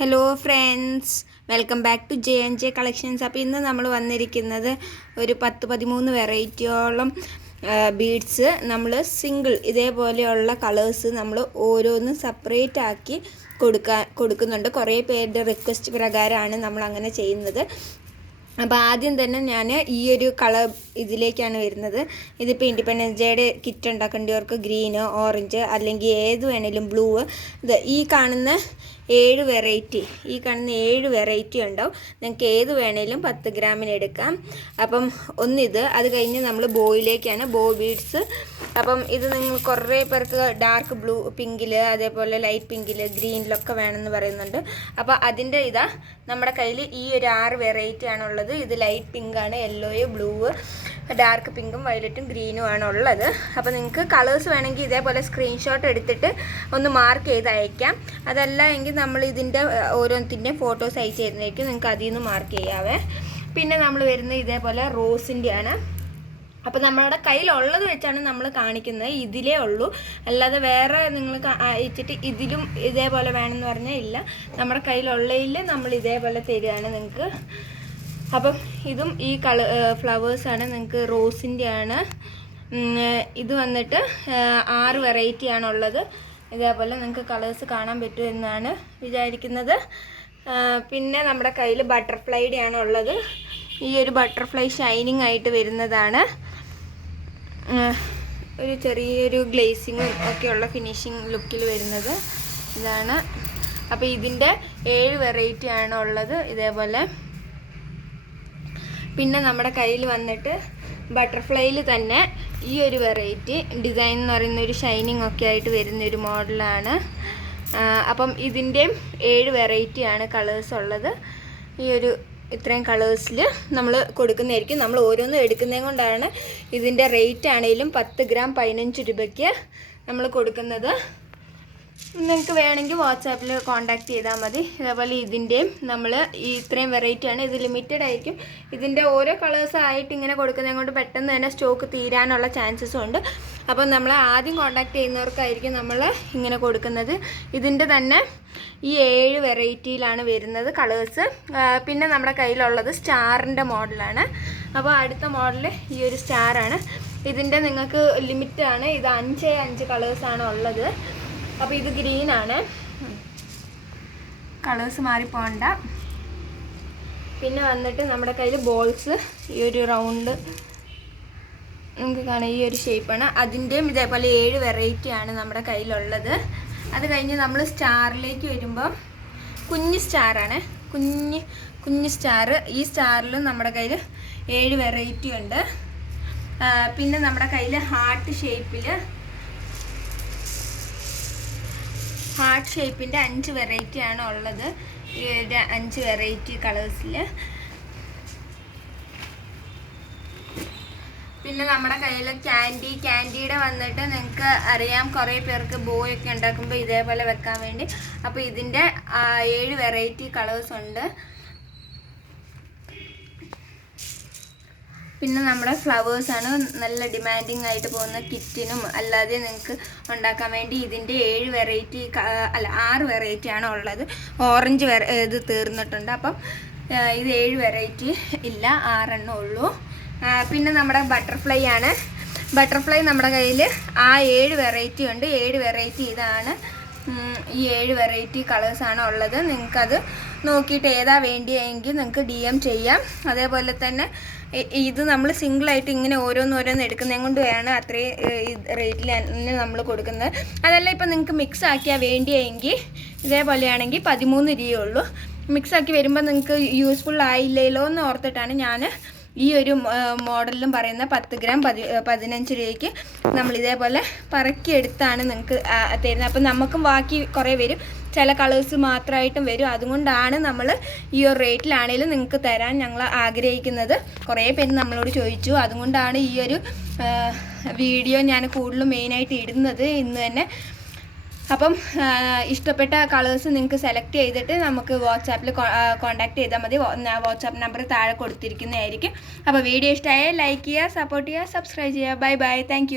Hello friends welcome back to J N J collections അപ്പോൾ ഇന്ന് നമ്മൾ വന്നിരിക്കുന്നത് ഒരു പത്ത് പതിമൂന്ന് വെറൈറ്റിയോളം ബീഡ്സ് നമ്മൾ സിംഗിൾ ഇതേപോലെയുള്ള കളേഴ്സ് നമ്മൾ ഓരോന്നും സെപ്പറേറ്റ് ആക്കി കൊടുക്കാൻ കൊടുക്കുന്നുണ്ട്. കുറേ പേരുടെ റിക്വസ്റ്റ് പ്രകാരമാണ് നമ്മൾ അങ്ങനെ ചെയ്യുന്നത്. അപ്പോൾ ആദ്യം തന്നെ ഞാൻ ഈ ഒരു കളർ ഇതിലേക്കാണ് വരുന്നത്. ഇതിപ്പോൾ ഇൻഡിപെൻഡൻസ് ഡേയുടെ കിറ്റ് ഉണ്ടാക്കേണ്ടവർക്ക് ഗ്രീന് ഓറഞ്ച് അല്ലെങ്കിൽ ഏത് വേണേലും ബ്ലൂ ഇത് ഈ കാണുന്ന ഏഴ് വെറൈറ്റി ഈ കാണുന്ന ഏഴ് വെറൈറ്റി ഉണ്ടാവും. നിങ്ങൾക്ക് ഏത് വേണേലും പത്ത് ഗ്രാമിന് എടുക്കാം. അപ്പം ഒന്നിത് അത് കഴിഞ്ഞ് നമ്മൾ ബോയിലേക്കാണ്. ബോ ബീഡ്സ്. അപ്പം ഇത് നിങ്ങൾ കുറേ പേർക്ക് ഡാർക്ക് ബ്ലൂ പിങ്കിൽ അതേപോലെ ലൈറ്റ് പിങ്കിൽ ഗ്രീനിലൊക്കെ വേണമെന്ന് പറയുന്നുണ്ട്. അപ്പോൾ അതിന്റെ ഇതാ നമ്മുടെ കയ്യിൽ ഈ ഒരു ആറ് വെറൈറ്റി ആണുള്ളത്. ഇത് ലൈറ്റ് പിങ്കാണ് യെല്ലോയ് ബ്ലൂ ഡാർക്ക് പിങ്കും വയലറ്റും ഗ്രീനും ആണ് ഉള്ളത് അപ്പോൾ നിങ്ങൾക്ക് കളേഴ്സ് വേണമെങ്കിൽ ഇതേപോലെ സ്ക്രീൻഷോട്ട് എടുത്തിട്ട് ഒന്ന് മാർക്ക് ചെയ്ത് അയക്കാം അതല്ല എങ്കിൽ നമ്മൾ ഇതിന്റെ ഓരോന്നിന്റെ ഫോട്ടോസ് അയച്ചു തരുന്നതായിരിക്കും നിങ്ങൾക്ക് അതിൽ നിന്ന് മാർക്ക് ചെയ്യാവേ. പിന്നെ നമ്മൾ വരുന്നത് ഇതേപോലെ റോസിന്റെ ആണ് അപ്പോൾ നമ്മളുടെ കയ്യിലുള്ളത് വെച്ചാണ് നമ്മൾ കാണിക്കുന്നത്. ഇതിലേ ഉള്ളൂ. അല്ലാതെ വേറെ നിങ്ങൾ അയച്ചിട്ട് ഇതിലും ഇതേപോലെ വേണമെന്ന് പറഞ്ഞാൽ ഇല്ല. നമ്മുടെ കയ്യിലുള്ളതിൽ നമ്മൾ ഇതേപോലെ തരികയാണ് നിങ്ങൾക്ക്. അപ്പം ഇതും ഈ കള ഫ്ലവേഴ്സാണ് നിങ്ങൾക്ക് റോസിന്റെ ആണ് ഇത് വന്നിട്ട് ആറ് വെറൈറ്റി ആണുള്ളത് ഇതേപോലെ നിങ്ങൾക്ക് കളേഴ്സ് കാണാൻ പറ്റും എന്നാണ് വിചാരിക്കുന്നത്. പിന്നെ നമ്മുടെ കയ്യിൽ ബട്ടർഫ്ലൈയുടെ ആണ് ഉള്ളത്. ഈ ഒരു ബട്ടർഫ്ലൈ ഷൈനിങ് ആയിട്ട് വരുന്നതാണ്. ഒരു ചെറിയൊരു ഗ്ലേസിങ്ങും ഒക്കെയുള്ള ഫിനിഷിങ് ലുക്കിൽ വരുന്നത്. ഇതാണ്. അപ്പോൾ ഇതിന്റെ ഏഴ് വെറൈറ്റി ആണ് ഉള്ളത് ഇതേപോലെ. പിന്നെ നമ്മുടെ കയ്യിൽ വന്നിട്ട് ബട്ടർഫ്ലൈയിൽ തന്നെ ഈ ഒരു വെറൈറ്റി ഡിസൈൻ എന്ന് പറയുന്ന ഒരു ഷൈനിങ് ഒക്കെ ആയിട്ട് വരുന്ന ഒരു മോഡലാണ്. അപ്പം ഇതിന്റെയും ഏഴ് വെറൈറ്റിയാണ് കളേഴ്സ് ഉള്ളത്. ഈ ഒരു ഇത്രയും കളേഴ്സിൽ നമ്മൾ കൊടുക്കുന്നതായിരിക്കും. നമ്മൾ ഓരോന്നും എടുക്കുന്നതും കൊണ്ടാണ് ഇതിന്റെ റേറ്റ് ആണെങ്കിലും പത്ത് ഗ്രാം പതിനഞ്ച് രൂപയ്ക്ക് നമ്മൾ കൊടുക്കുന്നത്. നിങ്ങൾക്ക് വേണമെങ്കിൽ വാട്സാപ്പിൽ കോൺടാക്ട് ചെയ്താൽ മതി. അതേപോലെ ഇതിന്റെയും നമ്മൾ ഈ ഇത്രയും വെറൈറ്റിയാണ് ഇത് ലിമിറ്റഡ് ആയിരിക്കും. ഇതിന്റെ ഓരോ കളേഴ്സ് ആയിട്ട് ഇങ്ങനെ കൊടുക്കുന്നത് കൊണ്ട് പെട്ടെന്ന് തന്നെ സ്റ്റോക്ക് തീരാനുള്ള ചാൻസസും ഉണ്ട്. അപ്പോൾ നമ്മൾ ആദ്യം കോൺടാക്ട് ചെയ്യുന്നവർക്കായിരിക്കും നമ്മൾ ഇങ്ങനെ കൊടുക്കുന്നത്. ഇതിന്റെ തന്നെ ഈ ഏഴ് വെറൈറ്റിയിലാണ് വരുന്നത് കളേഴ്സ് പിന്നെ നമ്മുടെ കയ്യിലുള്ളത് സ്റ്റാറിന്റെ മോഡലാണ് അപ്പോൾ അടുത്ത മോഡൽ ഈ ഒരു സ്റ്റാറാണ് ഇതിന്റെ നിങ്ങൾക്ക് ലിമിറ്റാണ് ഇത് അഞ്ച് അഞ്ച് കളേഴ്സാണ് ഉള്ളത്. അപ്പോൾ ഇത് ഗ്രീൻ ആണ്. കളേഴ്സ് മാറിപ്പോണ്ട പിന്നെ വന്നിട്ട് നമ്മുടെ കയ്യിൽ ബോൾസ് ഈ ഒരു റൗണ്ട് നമുക്ക് കാണാം ഈ ഒരു ഷേപ്പാണ് അതിന്റെയും ഇതേപോലെ ഏഴ് വെറൈറ്റിയാണ് നമ്മുടെ കയ്യിലുള്ളത്. അത് കഴിഞ്ഞ് നമ്മൾ സ്റ്റാറിലേക്ക് വരുമ്പോൾ കുഞ്ഞ് സ്റ്റാറാണ് കുഞ്ഞ് കുഞ്ഞ് സ്റ്റാർ ഈ സ്റ്റാറിൽ നമ്മുടെ കയ്യിൽ ഏഴ് വെറൈറ്റി ഉണ്ട്. പിന്നെ നമ്മുടെ കയ്യിൽ ഹാർട്ട് ഷേപ്പിൽ ഹാർട്ട് ഷേപ്പിന്റെ അഞ്ച് വെറൈറ്റി ആണ് ഉള്ളത്. അഞ്ച് വെറൈറ്റി കളേഴ്സിൽ പിന്നെ നമ്മുടെ കയ്യിൽ ക്യാൻഡി ക്യാൻഡിയുടെ വന്നിട്ട് നിങ്ങൾക്ക് അറിയാം കുറേ പേർക്ക് ബോയ് ഒക്കെ ഉണ്ടാക്കുമ്പോൾ ഇതേപോലെ വെക്കാൻ വേണ്ടി. അപ്പോൾ ഇതിന്റെ ഏഴ് വെറൈറ്റി കളേഴ്സ് ഉണ്ട്. പിന്നെ നമ്മുടെ ഫ്ലവേഴ്സാണ് നല്ല ഡിമാൻഡിങ് ആയിട്ട് പോകുന്ന കിറ്റിനും അല്ലാതെ നിങ്ങൾക്ക് ഉണ്ടാക്കാൻ വേണ്ടി ഇതിന്റെ ഏഴ് വെറൈറ്റി അല്ല ആറ് വെറൈറ്റി ആണ് ഉള്ളത്. ഓറഞ്ച് ഇത് തീർന്നിട്ടുണ്ട്. അപ്പം ഇത് ഏഴ് വെറൈറ്റി ഇല്ല ആറെണ്ണം ഉള്ളൂ. പിന്നെ നമ്മുടെ ബട്ടർഫ്ലൈ ആണ്. ബട്ടർഫ്ലൈ നമ്മുടെ കയ്യിൽ ആ ഏഴ് വെറൈറ്റി ഉണ്ട്. ഏഴ് വെറൈറ്റി ഇതാണ് ഈ ഏഴ് വെറൈറ്റി കളേഴ്സ് ആണ് ഉള്ളത്. നിങ്ങൾക്കത് നോക്കിയിട്ട് ഏതാ വേണ്ടിയെങ്കിൽ നിങ്ങൾക്ക് ഡി എം ചെയ്യാം. അതേപോലെ തന്നെ ഇത് നമ്മൾ സിംഗിളായിട്ട് ഇങ്ങനെ ഓരോന്നോരോന്ന് എടുക്കുന്നത് കൊണ്ട് വേണം അത്രയും റേറ്റിൽ തന്നെ നമ്മൾ കൊടുക്കുന്നത്. അതല്ല ഇപ്പം നിങ്ങൾക്ക് മിക്സ് ആക്കിയാൽ വേണ്ടിയെങ്കിൽ ഇതേപോലെയാണെങ്കിൽ പതിമൂന്ന് രൂപയുള്ളൂ മിക്സ് ആക്കി വരുമ്പോൾ നിങ്ങൾക്ക് യൂസ്ഫുൾ ആയില്ലല്ലോ എന്ന് ഓർത്തിട്ടാണ് ഞാൻ ഈ ഒരു മോഡലിലും പറയുന്ന പത്ത് ഗ്രാം പതി പതിനഞ്ച് രൂപയ്ക്ക് നമ്മൾ ഇതേപോലെ പറക്കിയെടുത്താണ് നിങ്ങൾക്ക് തരുന്നത്. അപ്പം നമുക്കും ബാക്കി കുറേ വരും. ചില കളേഴ്സ് മാത്രമായിട്ടും വരും. അതുകൊണ്ടാണ് നമ്മൾ ഈ ഒരു റേറ്റിലാണെങ്കിലും നിങ്ങൾക്ക് തരാൻ ഞങ്ങൾ ആഗ്രഹിക്കുന്നത്. കുറേ പേര് നമ്മളോട് ചോദിച്ചു. അതുകൊണ്ടാണ് ഈ ഒരു വീഡിയോ ഞാൻ കൂടുതലും മെയിനായിട്ട് ഇടുന്നത്. ഇന്ന് തന്നെ അപ്പം ഇഷ്ടപ്പെട്ട കളേഴ്സ് നിങ്ങൾക്ക് സെലക്ട് ചെയ്തിട്ട് നമുക്ക് വാട്സാപ്പിൽ കോൺടാക്ട് ചെയ്താൽ മതി. വാട്സാപ്പ് നമ്പർ താഴെ കൊടുത്തിരിക്കുന്നതായിരിക്കും. അപ്പോൾ വീഡിയോ ഇഷ്ടമായാൽ ലൈക്ക് ചെയ്യുക സപ്പോർട്ട് ചെയ്യുക സബ്സ്ക്രൈബ് ചെയ്യുക. Bye bye. താങ്ക്